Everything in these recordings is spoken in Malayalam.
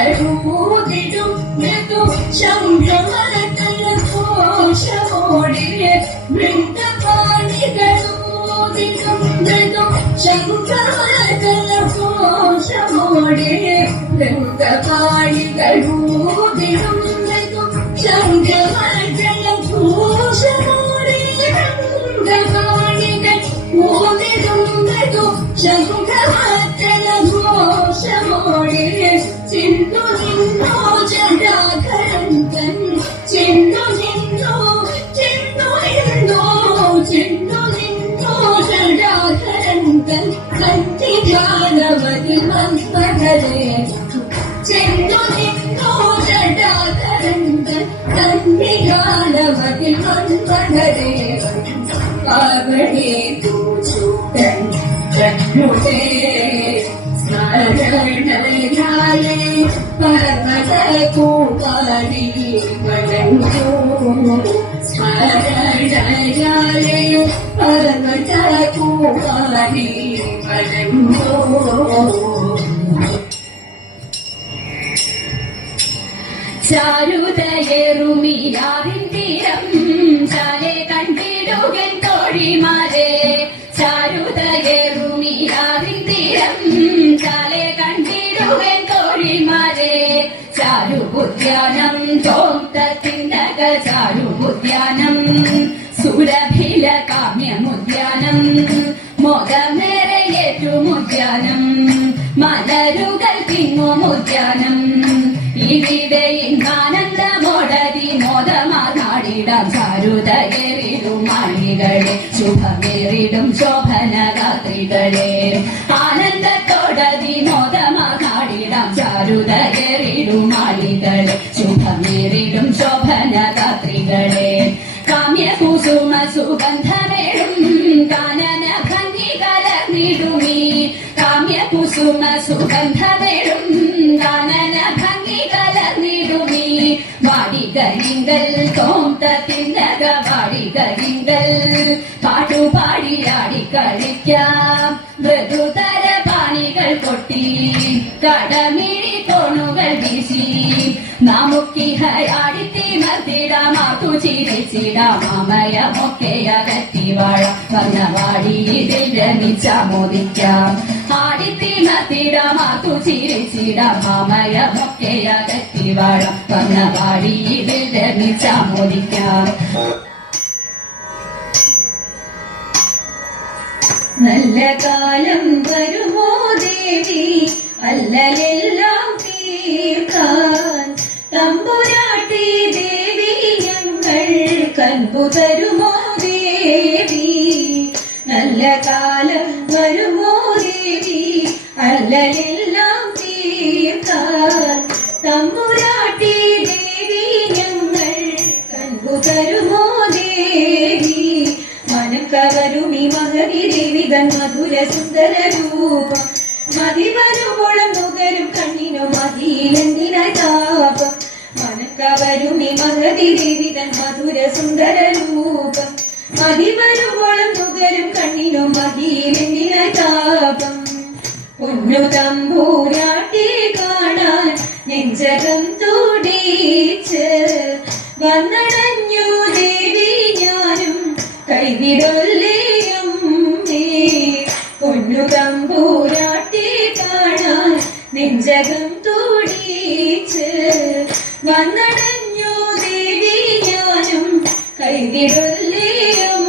രംഗപാണികളൂതിടും ശംഖമലഘോഷമോടെ രംഗപാണികളൂതിടും ശംഖമലഘോഷമോടെ രംഗപാണികളൂതിടും ശംഖമലഘോഷമോടെ രംഗപാണികൾ ഊതിടും ശംഖമലഘോഷമോടെ ചിന്നു നിന്നോ ജടാധരന്തൻ ചിന്നു നിന്നോ ചിന്നു നിന്നോ ചിന്നു നിന്നോ ജടാധരന്തൻ കന്തികാലവതി മന്മഥരേ ചിന്നു നിന്നോ ജടാധരന്തൻ കന്തികാലവതി മന്മഥരേ അവളെ തൂച്ചുടൻ കണ്ണുടേ സ്മരണയാലേ പർവത കൂടാടി വലങ്കോ സ്മരണയാലേ പർവത കൂടാടി വലങ്കോ ചാരുതയേറുമിരാവിൻ തീരം ചാലെ കണ്ടിടുകൻ തോഴിമാരെ ചാരുതയേറുമിരാവിൻ തീരം ചാലെ കണ്ടിടുകൻ തോഴിമാരെ ചാരുബുദ്ധ്യാനം തോന്തത്തിണ്ടക ചാരുബുദ്ധ്യാനം സുരഭില കാമ്യമുദ്യാനം മോദമേറയേറ്റുമുദ്യാനം മലരുകൾ തിങ്ങുമുദ്യാനം ഇവിടെയിന്നാനന്ദമോടതി മോദമാടിടാം ചാരുതയേറിടും മാളികളെ ശുഭമേറിടും ശോഭനരാത്രികളെ ആനന്ദത്തോടതി മോദമാടിടാം ചാരുതയേറിടും മാളികളെ ശുഭമേറിടും ശോഭനരാത്രികളെ കാമ്യകുസുമ സുഗന്ധമേടും കാനന ഭംഗി കലർന്നിടുമീ കാമ്യകുസുമ സുഗന്ധമേടും കാനന ഭംഗി കലർന്നിടുമീ വാടികരിങ്കൽ തോന്തത്തിന്നക വാടികരിങ്കൽ പാട്ടുപാടിയാടി കളിക്കാം മൃദുതര പാണികൾ കൊട്ടി കടമിഴി തോണുകൾ വീശി നമുക്കിഹയാടിത്തിമർത്തിടാമാത്തു ചിരിച്ചിടാമയമൊക്കെയകറ്റി വാഴാം വർണ്ണവാടിയിൽ രമിച്ചാമോദിക്കാം ആടിത്തിമർത്തിടാമാത്തു ചിരിച്ചിടാമയമൊക്കെയകറ്റി വാഴാം വർണ്ണവാടിയിൽ രമിച്ചാമോദിക്കാം നല്ല കാലം വരുമോ ദേവി അല്ലലെല്ലാം തീർക്കാൻ തമ്പുരാട്ടി ദേവി ഞങ്ങൾ കൽബു തരുമോ ദേവി നല്ല കാലം വരുമോ ദേവി അല്ലലെല്ലാം തീർക്കാൻ തമ്പുരാട്ടി ദേവി ഞങ്ങൾ കൽബു തരുമോ ദേവി മനം കവരുമി മഹതി ദേവി തൻ മധുര സുന്ദര രൂപം മതി വരുമ്പോളം നുകരും കണ്ണിനോ മതിയിലെന്തിനായി താപം മനം കവരുമി മഹതി ദേവി തൻ മധുര സുന്ദര രൂപം മതി വരുമ്പോളം നുകരും കണ്ണിനോ മതിയിലെന്തിനായി താപം പൊന്നു തമ്പൂരാട്ടി കാണാൻ നെഞ്ചകം തുടിച്ച് വന്നടഞ്ഞു ദേവി ഞാനും കൈവിടൊല്ലേയും പൊന്നു തമ്പൂരാട്ടി കാണാൻ നെഞ്ചകം തുടിച്ച് വന്നടഞ്ഞു ദേവി ഞാനും കൈവിടൊല്ലേയും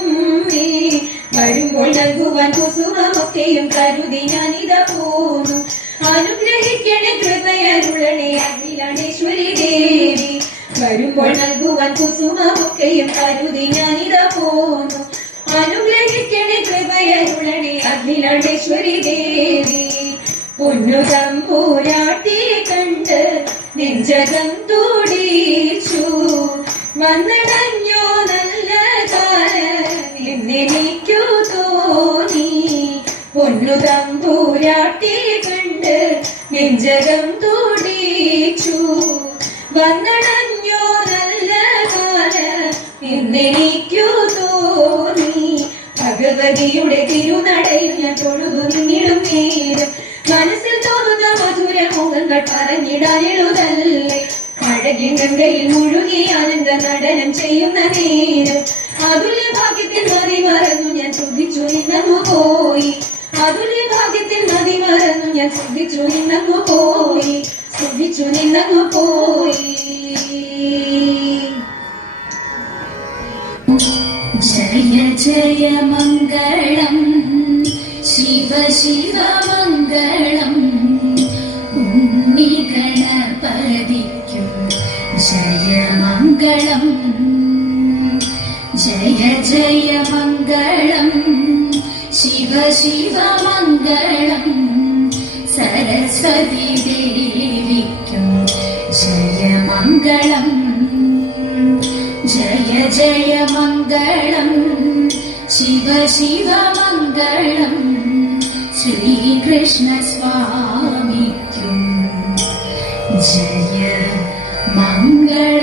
വരുമ്പോൾ നൽകുവാൻ കുസുമമൊക്കെയും കരുതി ഞാനിതാ പോന്നു അനുഗ്രഹിക്കണേ കൃപയരുളണേ അഖിലാണ്ടേശ്വരി ദേവി വരുമ്പോൾ നൽകുവാൻ കുസുമമൊക്കെയും കരുതി ഞാനിതാ പോന്നു അനുഗ്രഹിക്കണേ കൃപയരുളണേ അഖിലാണ്ടേശ്വരി ദേവി പൊന്നു തമ്പൂരാട്ടി കണ്ട് നെഞ്ചകം തുടിച്ചു വന്നടഞ്ഞോ നല്ല കാലം എന്നെനിക്കു തോന്നി പൊന്നു തമ്പൂരാട്ടി കണ്ട് നെഞ്ചകം തുടിച്ചു വന്നടഞ്ഞോ നല്ല കാലം എന്നെനിക്കു തോന്നി. ഭഗവതിയുടെ തിരുനടയിൽ ഞാൻ തൊഴുതു നിന്നിടും നേരം മനസ്സിൽ തോന്നുന്ന മധുരമുഖങ്ങൾ പറഞ്ഞിടാൻ എഴുതല്ലേ. അഴകിൻ ഗംഗയിൽ മുഴുകി ആനന്ദ നടനം ചെയ്യുന്ന നേരം അതുല്യ ഭാഗ്യത്തിൽ മതി മറന്നു ഞാൻ ശ്രദ്ധിച്ചു നിന്നു പോയി. അതുല്യ ഭാഗ്യത്തിൽ മതി മറന്നു ഞാൻ ശ്രദ്ധിച്ചു നിന്നു പോയി. ശ്രദ്ധിച്ചു നിന്നു പോയി. ജയ ജയ മംഗളം ശിവ ശിവ മംഗളം ഉണ്ണി ഗണപതിക്കും ജയ മംഗളം. ജയ ജയ മംഗളം ശിവ ശിവ മംഗളം സരസ്വതി ദേവിക്കും ജയ മംഗളം. ജയ ജയ മംഗളം ശിവ ശിവ മംഗളം ശ്രീകൃഷ്ണ സ്വാമിക്കും ജയ മംഗളം.